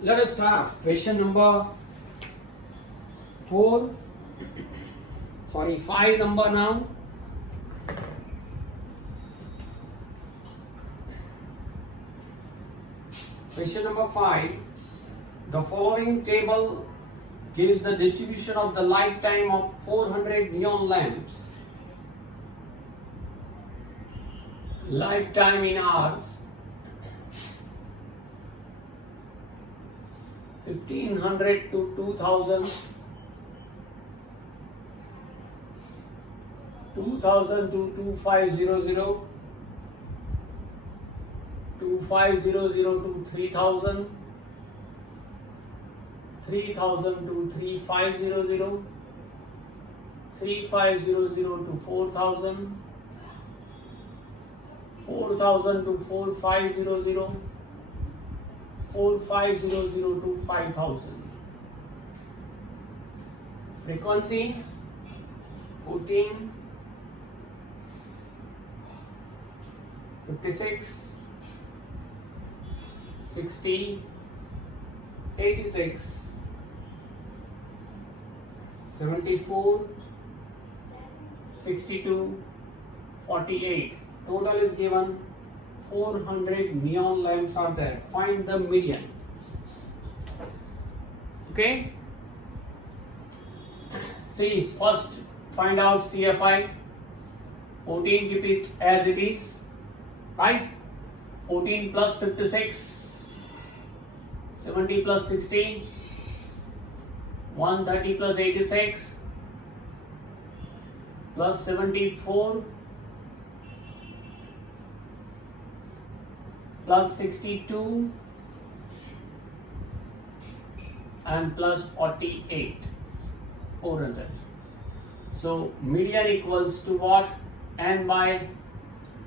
Let us start. Question number 4. Sorry, 5 number now. Question number 5. The following table gives the distribution of the lifetime of 400 neon lamps. Lifetime in hours. 1500 to 2000, 2000 to 2500, 2500 to 3000, 3000 to 3500, 3500 to 4000, 4000 to 4500, 4500 to 5000. Frequency 14, 56, 60, 86, 74, 62, 48. Total is given 400 neon lamps are there. Find the median. Okay. See, first find out CFI. 14, keep it as it is. Right? 14 plus 56, 70 plus 60, 130 plus 86, plus 74, plus 62, and plus 48, 400. So median equals to what? N by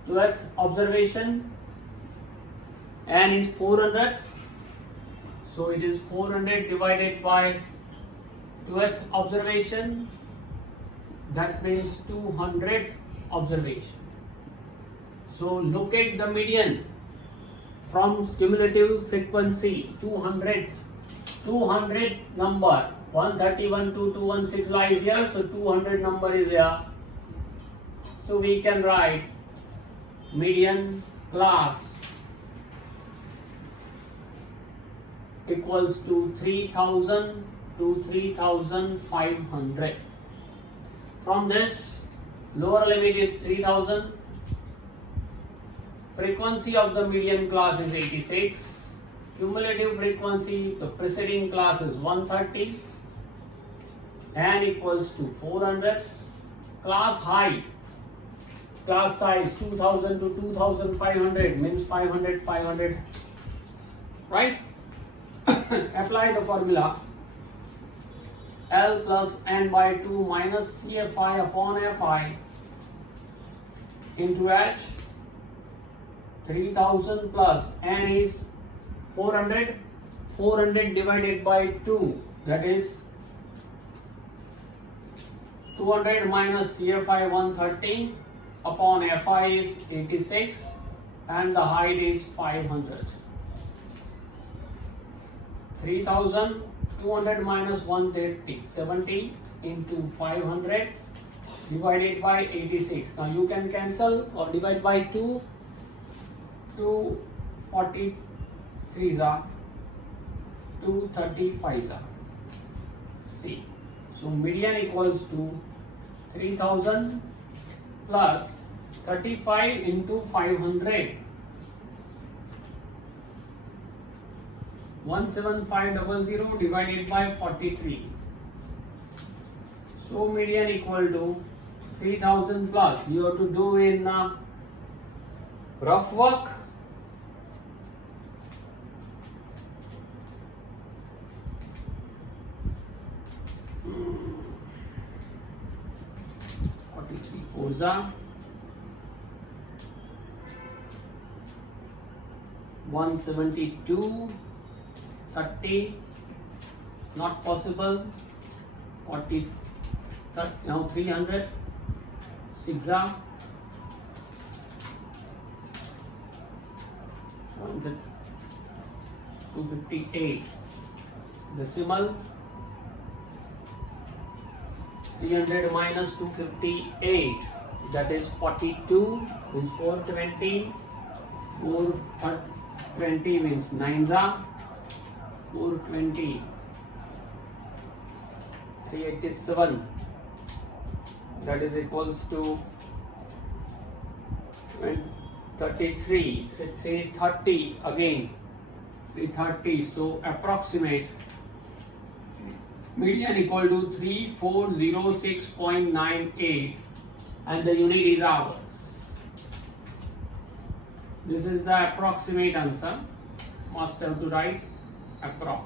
12th observation. N is 400. So it is 400 divided by 12th observation. That means 200th observation. So locate the median from cumulative frequency 200 number 131 to 216 lies here, so 200 number is here. So we can write median class equals to 3000 to 3500. From this, lower limit is 3000. Frequency of the median class is 86. Cumulative frequency, the preceding class is 130. N equals to 400. Class height, class size 2000 to 2500 means 500, 500. Right? Apply the formula. L plus N by 2 minus CFI upon FI into H. 3000 plus N is 400. 400 divided by 2, that is 200 minus CFI 130 upon FI is 86 and the height is 500. 3000, 200 minus 130, 70 into 500 divided by 86. Now you can cancel or divide by 2. 243s are 235s are. See, so median equals to 3000 plus 35 into 500, 17500 divided by 43. So median equal to 3000 plus. You have to do in rough work. Forza 172, 30, not possible. 40, now 300, 6 100, 258. Decimal 300 minus 258, that is 42, means 420. 420 means 9s are 420. 387, that is equals to 33. 330 again, 330. So approximate median equal to 3406.98, and the unit is hours. This is the approximate answer. Must have to write approx.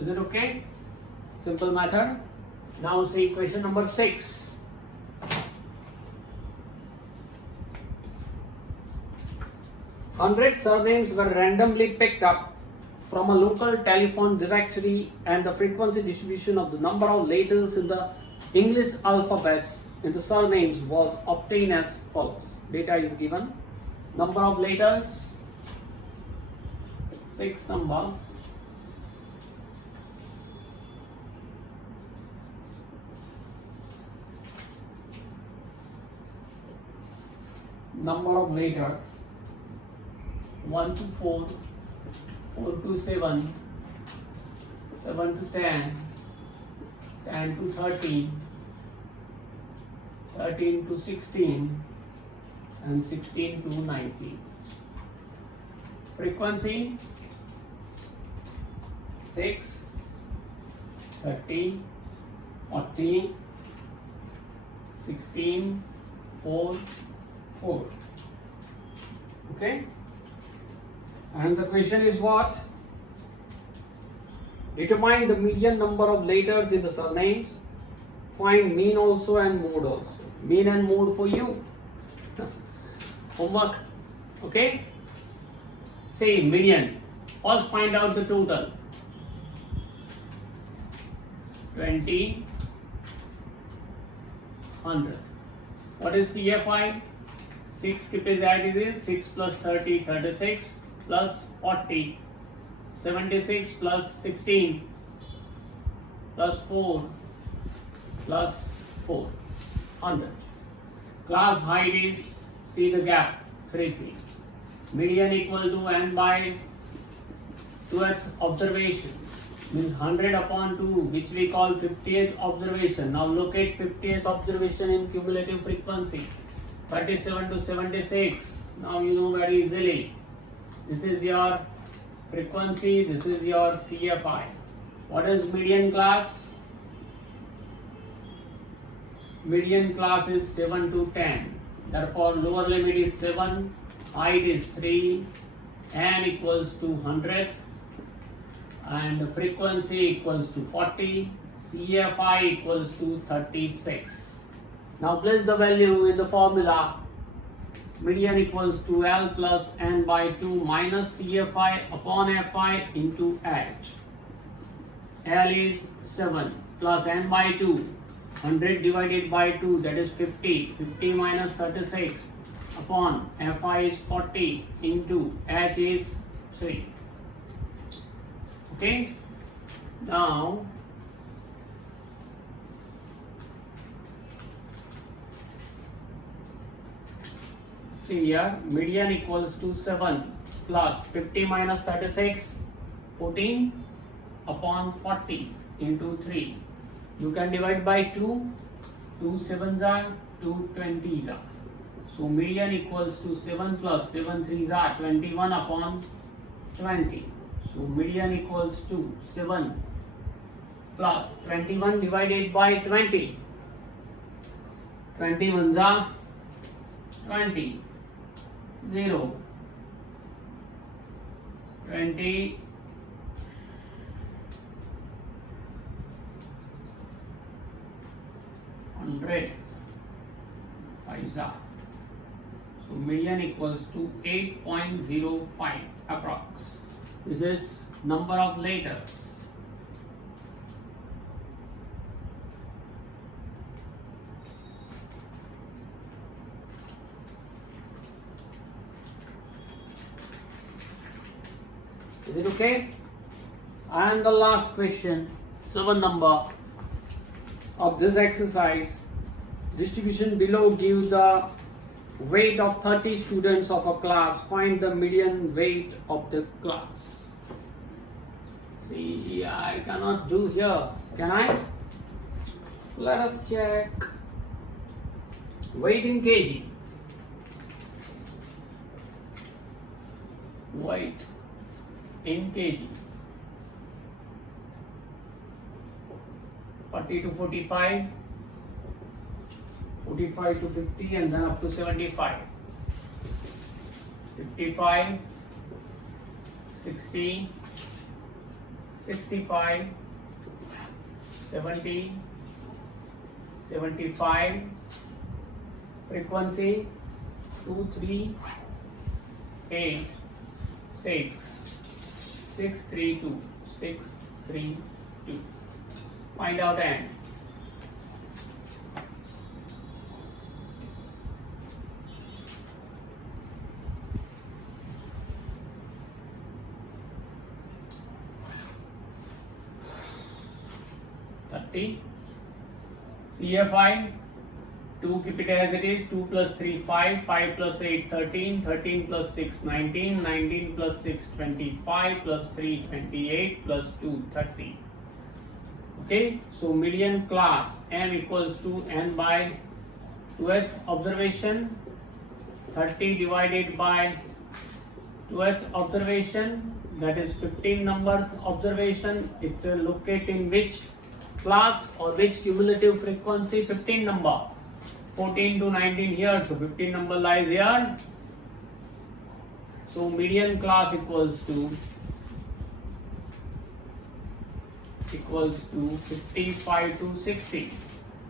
Is it okay? Simple method. Now see question number 6. Hundred surnames were randomly picked up from a local telephone directory, and the frequency distribution of the number of letters in the English alphabets in the surnames was obtained as follows. Data is given. Number of letters 6 number. Number of letters 1 to 4, 4 to 7, 7 to 10, 10 to 13, 13 to 16, and 16 to 19. Frequency 6, 30, 40, 16, 4, 4. Okay? And the question is what? Determine the median number of letters in the surnames. Find mean also and mode also. Mean and mode for you. Homework. Okay? Say median. First find out the total. 20, 100. What is CFI? 6 keep as it is. 6 plus 30, 36 plus 40, 76 plus 16 plus 4 plus 4, 100. Class height is, see the gap, 3, 3. Median equal to n by 2th observation, means 100 upon 2, which we call 50th observation. Now locate 50th observation in cumulative frequency, 37 to 76. Now you know very easily. This is your frequency, this is your CFI. What is median class? Median class is 7 to 10. Therefore, lower limit is 7, height is 3, n equals to 100, and frequency equals to 40, CFI equals to 36. Now place the value in the formula. Median equals to L plus n by 2 minus CFI upon FI into H. L is 7 plus n by 2. 100 divided by 2, that is 50. 50 minus 36 upon Fi is 40 into H is 3. Okay? Now, see here, median equals to 7 plus 50 minus 36, 14 upon 40 into 3. You can divide by 2, 2 7s are, 2 20s are. So median equals to 7 plus 7 3s are 21 upon 20. So median equals to 7 plus 21 divided by 20. 21s are 20. 0. 20. 100. 5s are. So median equals to 8.05 approx. This is number of letters. Is it okay? And the last question, 7 number of this exercise. Distribution below gives the weight of 30 students of a class. Find the median weight of the class. See, I cannot do here. Can I? Let us check. Weight in kg. Weight in kg. 40 to 45, 45 to 50, and then up to 75. 55, 60, 65, 70, 75. Frequency 2, 3, 8, 6, 6, 3, 2, 6, 3, 2. Find out n. CFI 2, keep it as it is. 2 plus 3 5, 5 plus 8 13, 13 plus 6 19, 19 plus 6 25, plus 3 28, plus 2 30. Okay, so median class m equals to n by 12th observation, 30 divided by 12th observation, that is 15 number observation. It will locate in which class or which cumulative frequency? 15 number. 14 to 19 here, so 15 number lies here. So median class equals to 55 to 60.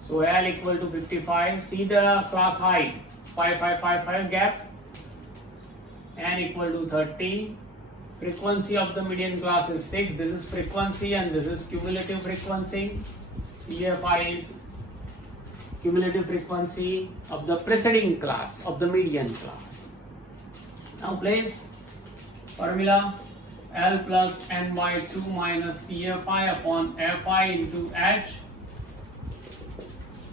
So L equal to 55. See the class height, 5 5 5 5 gap. N equal to 30. Frequency of the median class is 6. This is frequency and this is cumulative frequency. CFI is cumulative frequency of the preceding class, of the median class. Now place formula L plus n by 2 minus CFI upon Fi into H.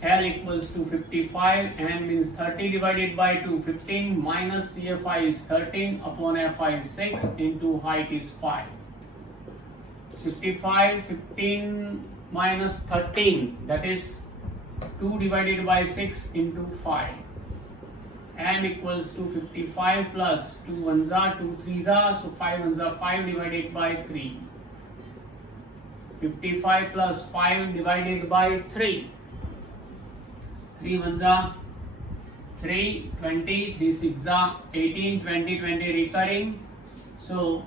L equals to 55, n means 30 divided by 2, 15, minus CFI is 13 upon Fi is 6 into height is 5. 55, 15 minus 13, that is 2 divided by 6 into 5. N equals to 55 plus 2 ones are 2 3s are, so 5 ones are 5 divided by 3. 55 plus 5 divided by 3. 3 ones are 3, 20, 3 6 are 18, 20, 20 recurring. So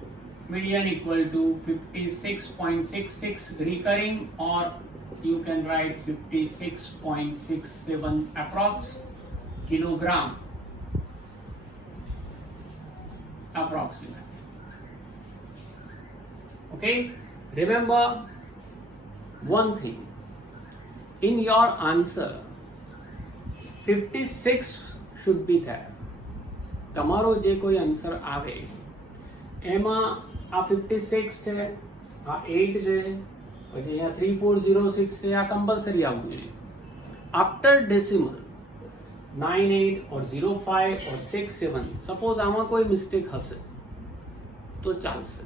median equal to 56.66 recurring, or you can write 56.67 approx kilogram. Approximate. Okay, remember one thing, in your answer 56 should be there. તમારો જે કોઈ answer આવે એમાં આ 56 છે, આ 8 છે, પછી અહીંયા 3406 છે, આ કમ્પલસરી આવવું જોઈએ. After decimal 98 or 05 or 67, suppose આમાં કોઈ મિસ્ટેક હશે તો ચાલશે.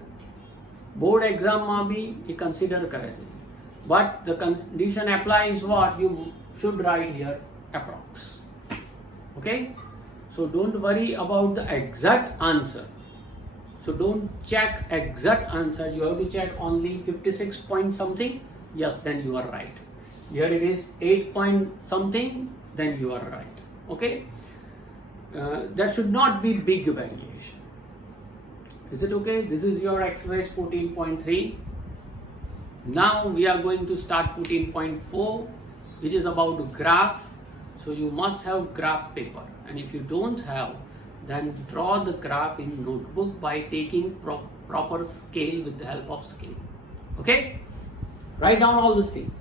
બોર્ડ એક્ઝામમાં બી એ કન્સિડર કરે છે, but the condition applies what you should write here approx. Okay, so don't worry about the exact answer. So don't check exact answer. You have to check only 56 point something. Yes, then you are right. Here it is 8 point something. Then you are right. Okay, there should not be big variation. Is it okay? This is your exercise 14.3. Now we are going to start 14.4, which is about graph. So you must have graph paper, and if you don't have, then draw the graph in notebook by taking proper scale with the help of scale. Okay, write down all these things.